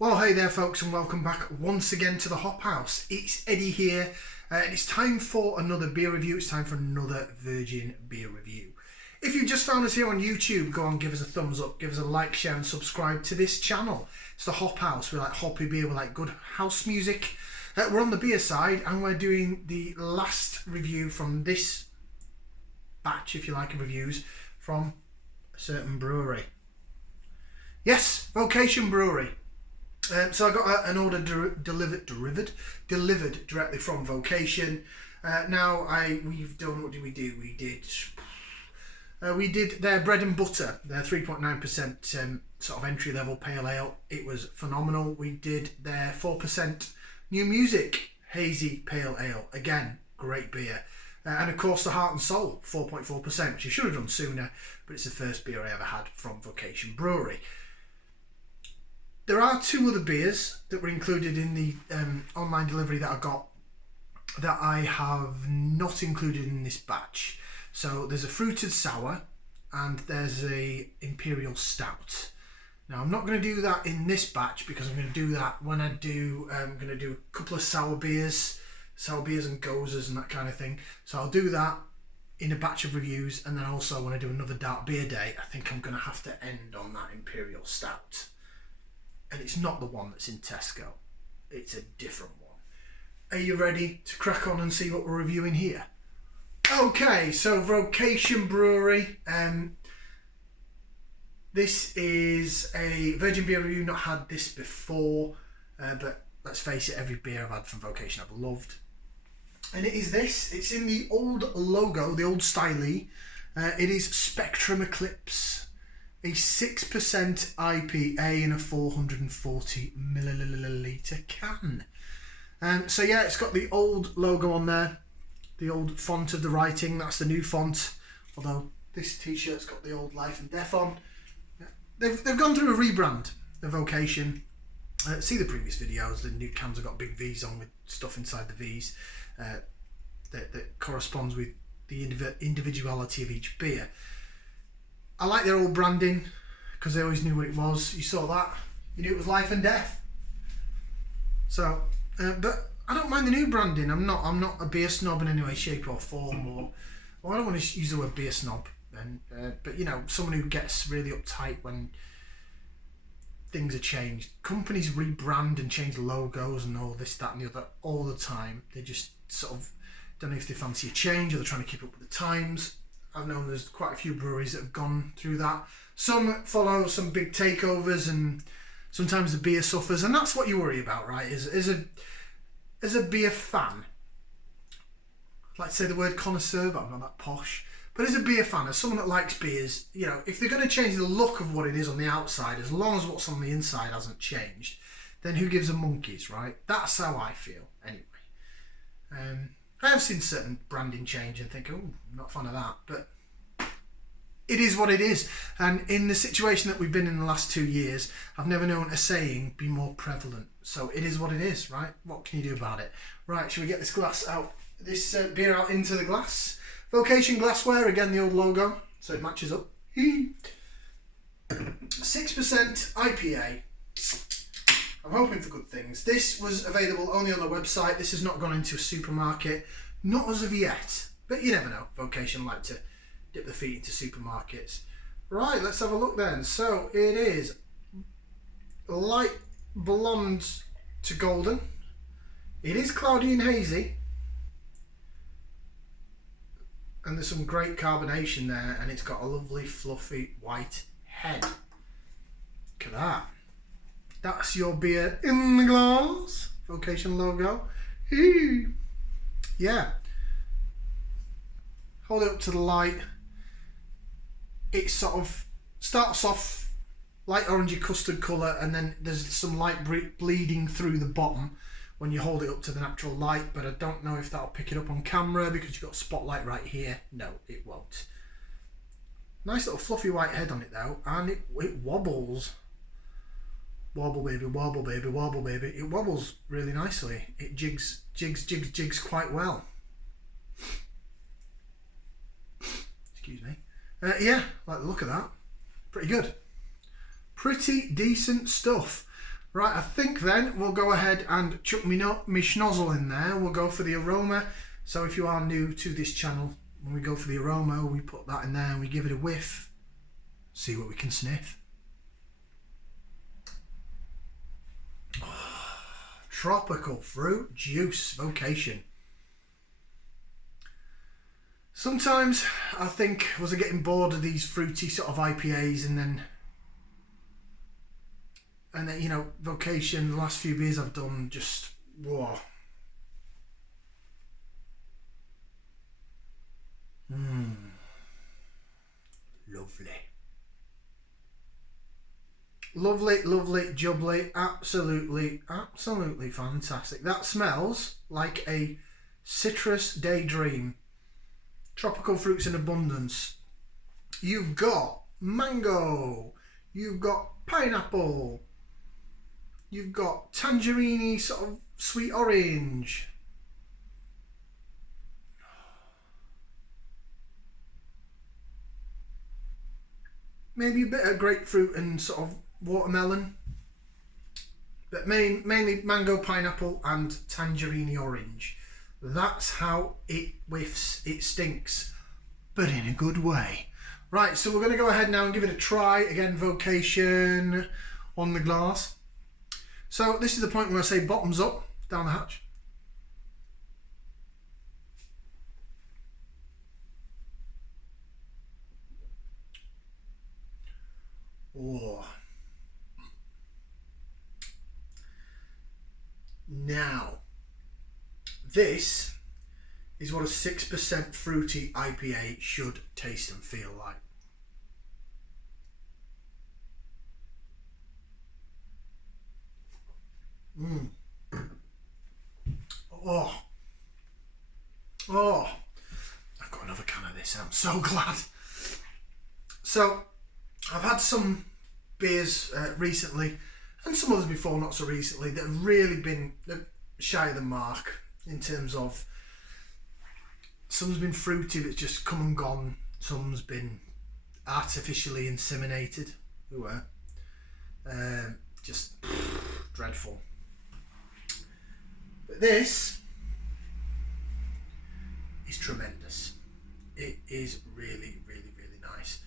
Well, hey there folks, and welcome back once again to the Hop House. It's Eddie here, and it's time for another beer review. It's time for another Virgin beer review. If you just found us here on YouTube, go on, give us a thumbs up, give us a like, share and subscribe to this channel. It's the Hop House. We like hoppy beer, we like good house music. We're on the beer side, and we're doing the last review from this batch, if you like, of reviews from a certain brewery. Yes, Vocation Brewery. So I got an order delivered directly from Vocation. We've done, what did we do? We did their bread and butter, their 3.9% sort of entry level pale ale. It was phenomenal. We did their 4% new music hazy pale ale. Again, great beer. And of course the Heart and Soul 4.4%, which I should have done sooner, but it's the first beer I ever had from Vocation Brewery. There are two other beers that were included in the online delivery that I got that I have not included in this batch. So there's a fruited sour and there's a imperial stout. Now I'm not going to do that in this batch because I'm going to do that when I'm going to do a couple of sour beers and gozers and that kind of thing. So I'll do that in a batch of reviews, and then also when I do another dark beer day, I think I'm going to have to end on that imperial stout. And it's not the one that's in Tesco, it's a different one. Are you ready to crack on and see what we're reviewing here? Okay, so Vocation Brewery. This is a Virgin beer review, not had this before, but let's face it, every beer I've had from Vocation I've loved. And it is this, it's in the old logo, the old stylee. It is Spectrum Eclipse. A 6% IPA in a 440 milliliter can. So yeah, it's got the old logo on there, the old font of the writing. That's the new font, although this t-shirt's got the old Life and Death on. They've gone through a rebrand, the Vocation. See the previous videos, the new cans have got big V's on with stuff inside the V's that corresponds with the individuality of each beer. I like their old branding because they always knew what it was. You saw that, you knew it was Life and Death. So, but I don't mind the new branding. I'm not a beer snob in any way, shape or form, or I don't want to use the word beer snob. But you know, someone who gets really uptight when things are changed. Companies rebrand and change logos and all this, that, and the other all the time. They just sort of don't know if they fancy a change or they're trying to keep up with the times. I've known there's quite a few breweries that have gone through that. Some follow some big takeovers, and sometimes the beer suffers, and that's what you worry about, right? As a beer fan, I'd like to say the word connoisseur, but I'm not that posh. But as a beer fan, as someone that likes beers, you know, if they're going to change the look of what it is on the outside, as long as what's on the inside hasn't changed, then who gives a monkeys, right? That's how I feel, anyway. I have seen certain branding change and think, oh, I'm not a fan of that, but it is what it is. And in the situation that we've been in the last 2 years, I've never known a saying be more prevalent. So it is what it is, right? What can you do about it? Right, shall we get this glass out, this beer out into the glass? Vocation glassware, again the old logo, so it matches up. 6% IPA. I'm hoping for good things. This was available only on the website. This has not gone into a supermarket, not as of yet, but you never know. Vocation like to dip their feet into supermarkets. Right, let's have a look then. So it is light blonde to golden. It is cloudy and hazy, and there's some great carbonation there, and it's got a lovely fluffy white head. Look at that. That's your beer in the glass. Vocation logo. Ew. Yeah. Hold it up to the light. It sort of starts off light orangey custard colour, and then there's some light bleeding through the bottom when you hold it up to the natural light, but I don't know if that'll pick it up on camera because you've got a spotlight right here. No, it won't. Nice little fluffy white head on it though, and it wobbles. Wobble baby, wobble baby, wobble baby. It wobbles really nicely. It jigs quite well. Excuse me. Yeah, like the look of that. Pretty good. Pretty decent stuff. Right, I think then we'll go ahead and chuck me schnozzle in there. We'll go for the aroma. So if you are new to this channel, when we go for the aroma, we put that in there and we give it a whiff. See what we can sniff. Oh, tropical fruit juice, Vocation. Sometimes I think, was I getting bored of these fruity sort of IPAs, and then you know, Vocation, the last few beers I've done, just whoa. Lovely. Lovely, lovely, jubbly, absolutely, absolutely fantastic. That smells like a citrus daydream. Tropical fruits in abundance. You've got mango, you've got pineapple, you've got tangerine, sort of sweet orange. Maybe a bit of grapefruit and sort of watermelon. But mainly mango, pineapple and tangerine orange. That's how it whiffs. It stinks, but in a good way. Right, so we're going to go ahead now and give it a try. Again, Vocation on the glass. So this is the point where I say bottoms up, down the hatch. Oh. Now, this is what a 6% fruity IPA should taste and feel like. Oh. Oh. I've got another can of this and I'm so glad. So, I've had some beers recently, and some others before, not so recently, that have really been shy of the mark in terms of, some's been fruity that's just come and gone, some's been artificially inseminated, just dreadful. But this is tremendous. It is really, really, really nice.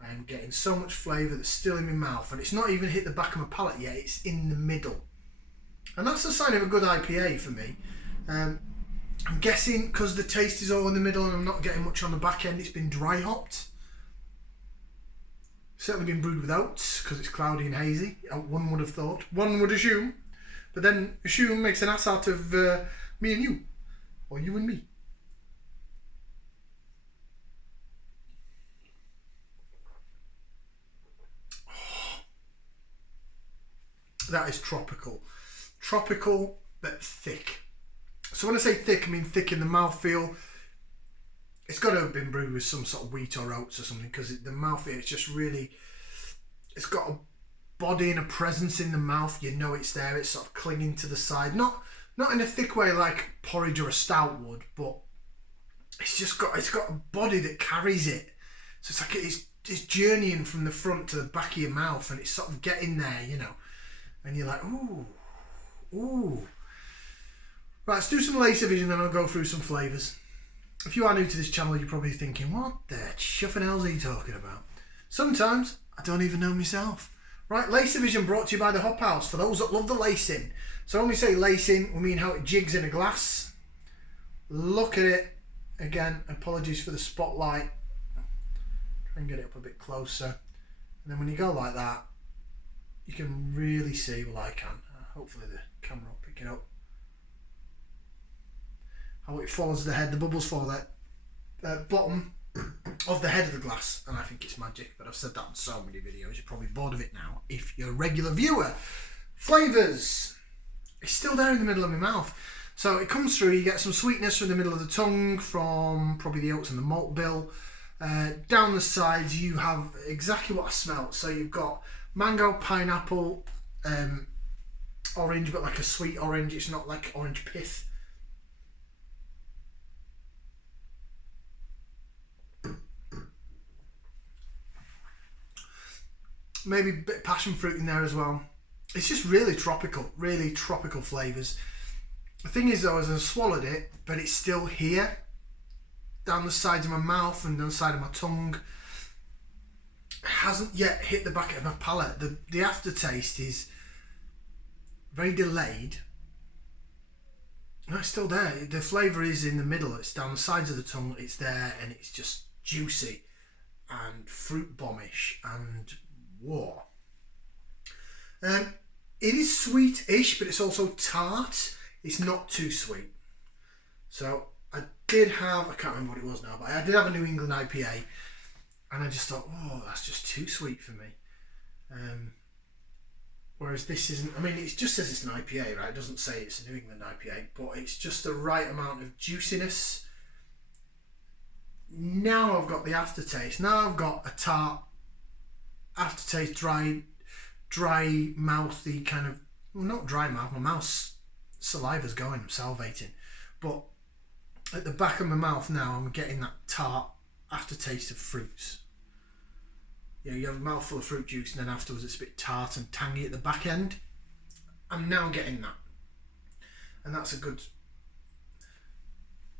I'm getting so much flavour that's still in my mouth, and it's not even hit the back of my palate yet, it's in the middle. And that's a sign of a good IPA for me. I'm guessing because the taste is all in the middle and I'm not getting much on the back end, it's been dry hopped. Certainly been brewed with oats because it's cloudy and hazy, one would have thought. One would assume. But then assume makes an ass out of me and you. Or you and me. That is tropical. Tropical, but thick. So when I say thick, I mean thick in the mouthfeel. It's got to have been brewed with some sort of wheat or oats or something, because the mouthfeel, it's just really, it's got a body and a presence in the mouth. You know it's there. It's sort of clinging to the side. Not in a thick way like porridge or a stout would, but it's got a body that carries it. So it's like it's journeying from the front to the back of your mouth, and it's sort of getting there, you know. And you're like, ooh, ooh. Right, let's do some laser vision, then I'll go through some flavours. If you are new to this channel, you're probably thinking, what the chuffing hell's he talking about? Sometimes I don't even know myself. Right, laser vision brought to you by the Hop House, for those that love the lacing. So when we say lacing, we mean how it jigs in a glass. Look at it. Again, apologies for the spotlight. Try and get it up a bit closer. And then when you go like that, you can really see, well I can, hopefully the camera will pick it up, how it follows the head, the bubbles follow that bottom of the head of the glass, and I think it's magic, but I've said that in so many videos, you're probably bored of it now if you're a regular viewer. Flavours, it's still there in the middle of my mouth. So it comes through, you get some sweetness from the middle of the tongue, from probably the oats and the malt bill. Down the sides you have exactly what I smelt, so you've got mango, pineapple, orange, but like a sweet orange. It's not like orange pith. Maybe a bit of passion fruit in there as well. It's just really tropical flavours. The thing is though, as I swallowed it, but it's still here, down the sides of my mouth and down the side of my tongue. It hasn't yet hit the back of my palate. The aftertaste is very delayed. No, it's still there. The flavour is in the middle. It's down the sides of the tongue. It's there, and it's just juicy and fruit bombish and whoa. It is sweet-ish, but it's also tart. It's not too sweet. So I did have, I can't remember what it was now, but I did have a New England IPA, and I just thought, oh, that's just too sweet for me. Whereas this isn't, I mean, it just says it's an IPA, right? It doesn't say it's a New England IPA, but it's just the right amount of juiciness. Now I've got the aftertaste. Now I've got a tart aftertaste, dry mouthy kind of, well, not dry mouth, my mouth's saliva's going, I'm salivating. But at the back of my mouth now, I'm getting that tart aftertaste of fruits. You know, you have a mouthful of fruit juice and then afterwards it's a bit tart and tangy at the back end. I'm now getting that. And that's a good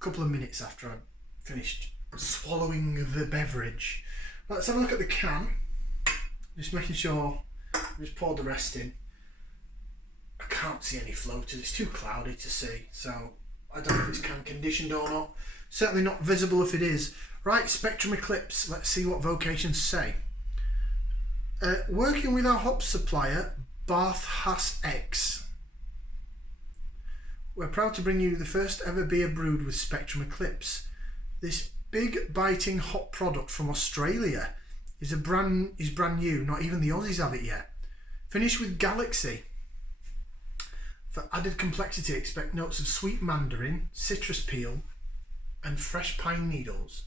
couple of minutes after I finished swallowing the beverage. Let's have a look at the can. Just making sure, I just poured the rest in. I can't see any floaters, it's too cloudy to see, so I don't know if it's can conditioned or not. Certainly not visible if it is. Right, Spectrum Eclipse, let's see what Vocation say. Working with our hop supplier, Bath Hass X. We're proud to bring you the first ever beer brewed with Spectrum Eclipse. This big biting hop product from Australia is brand new, not even the Aussies have it yet. Finished with Galaxy. For added complexity, expect notes of sweet mandarin, citrus peel, and fresh pine needles.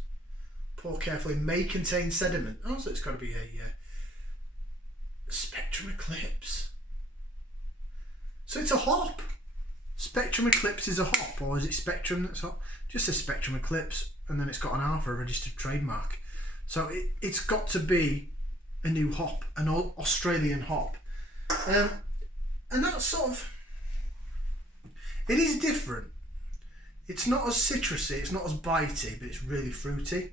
Pour carefully, may contain sediment. Oh, so it's got to be a Spectrum Eclipse. So it's a hop. Spectrum Eclipse is a hop, or is it Spectrum that's hop? Just a Spectrum Eclipse, and then it's got an R for a registered trademark. So it's got to be a new hop, an Australian hop. And that's sort of, it is different. It's not as citrusy, it's not as bitey, but it's really fruity.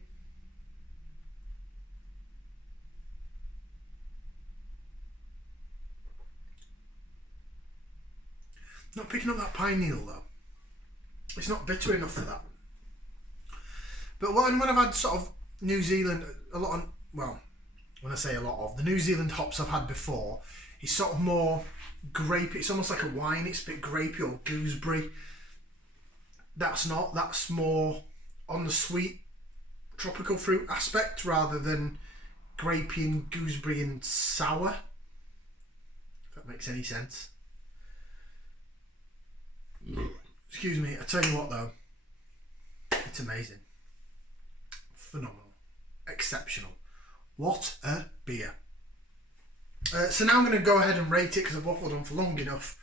Not picking up that pine needle though. It's not bitter enough for that. But when I've had sort of New Zealand, when I say a lot of, the New Zealand hops I've had before, it's sort of more grape. It's almost like a wine. It's a bit grapey or gooseberry. That's more on the sweet tropical fruit aspect rather than grapey and gooseberry and sour. If that makes any sense. Excuse me, I tell you what though, it's amazing. Phenomenal. Exceptional. What a beer. So now I'm going to go ahead and rate it because I've waffled on for long enough.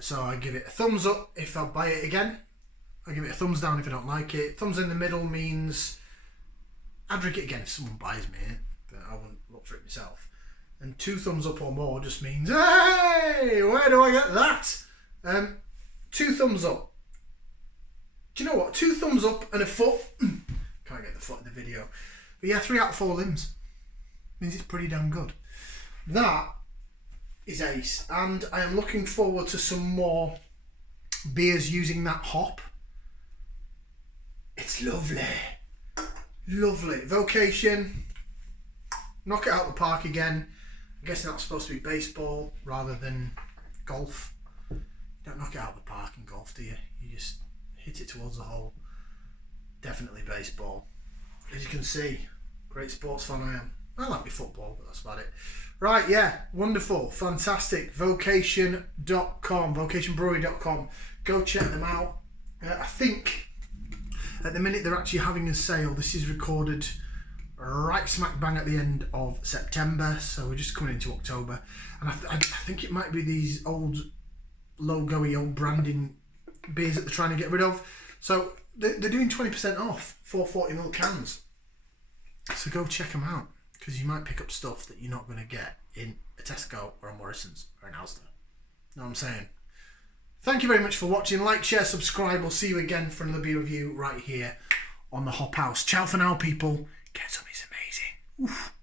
So I give it a thumbs up if I'll buy it again. I give it a thumbs down if I don't like it. Thumbs in the middle means I'd drink it again if someone buys me it, but I wouldn't look for it myself. And 2 thumbs up or more just means, hey, where do I get that? 2 thumbs up. Do you know what? 2 thumbs up and a foot. Can't get the foot in the video. But yeah, 3 out of 4 limbs. Means it's pretty damn good. That is ace. And I am looking forward to some more beers using that hop. It's lovely. Lovely. Vocation. Knock it out of the park again. I'm guessing that's supposed to be baseball rather than golf. You don't knock it out of the park in golf, do you? You just hit it towards the hole. Definitely baseball. As you can see, great sports fan I am. I like my football, but that's about it. Right, yeah, wonderful, fantastic. Vocation.com, vocationbrewery.com. Go check them out. I think at the minute they're actually having a sale. This is recorded right smack bang at the end of September, so we're just coming into October. And I think it might be these old logo-y, old branding beers that they're trying to get rid of. So they're doing 20% off 440ml cans. So go check them out, because you might pick up stuff that you're not going to get in a Tesco or a Morrison's or an Asda. Know what I'm saying? Thank you very much for watching. Like, share, subscribe. We'll see you again for another beer review right here on the Hop House. Ciao for now, people. Get some, it's amazing. Oof.